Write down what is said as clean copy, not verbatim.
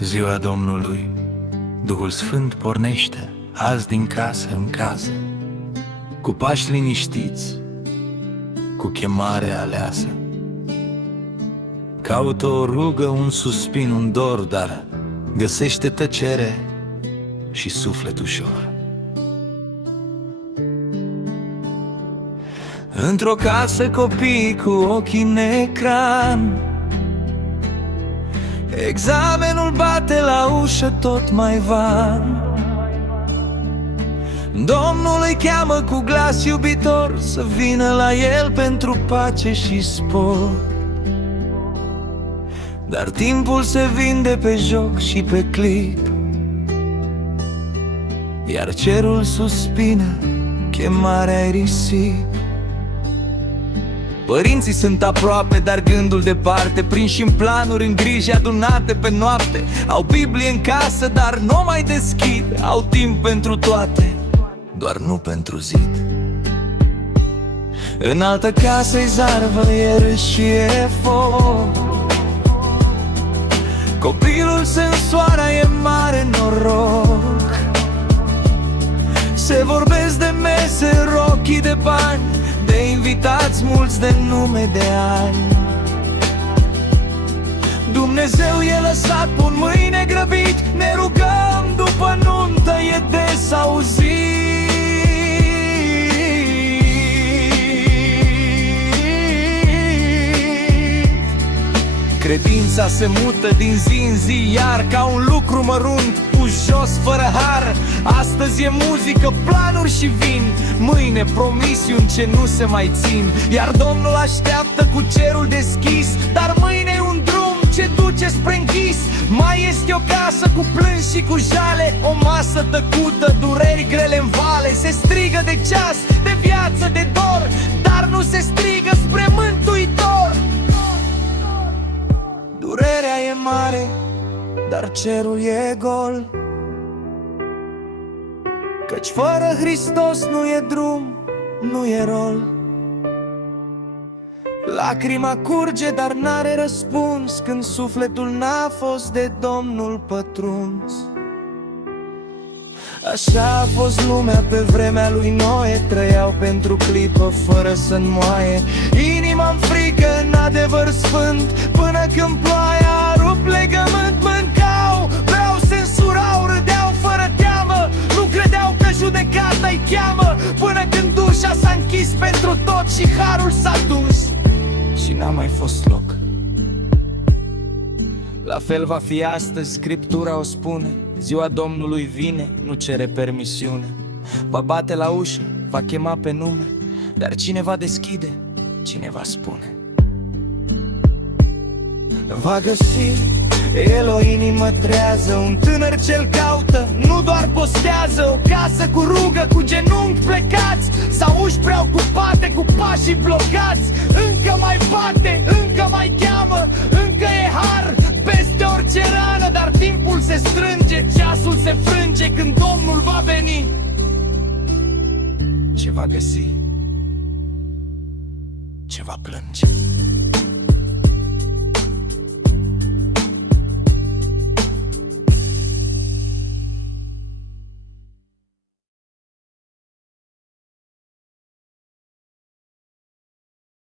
Ziua Domnului, Duhul Sfânt pornește azi din casă în casă, cu pași liniștiți, cu chemare aleasă. Caută o rugă, un suspin, un dor, dar găsește tăcere și suflet ușor. Într-o casă copii cu ochii în ecran, examenul bate la ușă tot mai van. Domnul îi cheamă cu glas iubitor să vină la el pentru pace și spor. Dar timpul se vinde pe joc și pe clip, iar cerul suspină, chemarea-i risip. Părinții sunt aproape, dar gândul departe, prinși în planuri, în griji adunate pe noapte. Au Biblie în casă, dar nu mai deschid. Au timp pentru toate, doar nu pentru zid. În altă casă-i zarvă, e râs și e foc. Copilul se însoară, e mare noroc. Se vorbesc de mese, rochii de bani, de invitați mulți, de nume, de ani. Dumnezeu e lăsat, pun mâine grăbit, ne rugăm după nuntă, e des auzit. Credința se mută din zi în zi, iar ca un lucru mărunt, pus jos fără har. Astăzi e muzică, planuri și vin, mâine promisiuni ce nu se mai țin. Iar Domnul așteaptă cu cerul deschis, dar mâine e un drum ce duce spre închis. Mai este o casă cu plâns și cu jale, o masă tăcută, dureri grele în vale. Se strigă de ceas, de viață, de dor, dar nu se strigă spre Mântuitor. Durerea e mare, dar cerul e gol, căci fără Hristos nu e drum, nu e rol. Lacrima curge, dar n-are răspuns când sufletul n-a fost de Domnul pătruns. Așa a fost lumea pe vremea lui Noe, trăiau pentru clipă fără să înmoaie. Inima-mi frică în adevăr sfânt, până când ploaia a rupt legământ. Mâncau, beau, se însurau, râdeau fără teamă, nu credeau că judecata-i cheamă. Până când ușa s-a închis pentru tot și harul s-a dus și n-a mai fost loc. La fel va fi astăzi, Scriptura o spune. Ziua Domnului vine, nu cere permisiune. Va bate la ușă, va chema pe nume, dar cine va deschide, cine va spune. Va găsi el o inimă trează, un tânăr ce-l caută, nu doar postează. O casă cu rugă, cu genunchi plecați, sau uși preocupate, cu pașii blocați. Încă mai bate, încă mai cheamă, încă e har peste orice rană. Dar timpul se strânge, ceasul se frânge, când Domnul va veni. Ce va găsi? Ce va plânge?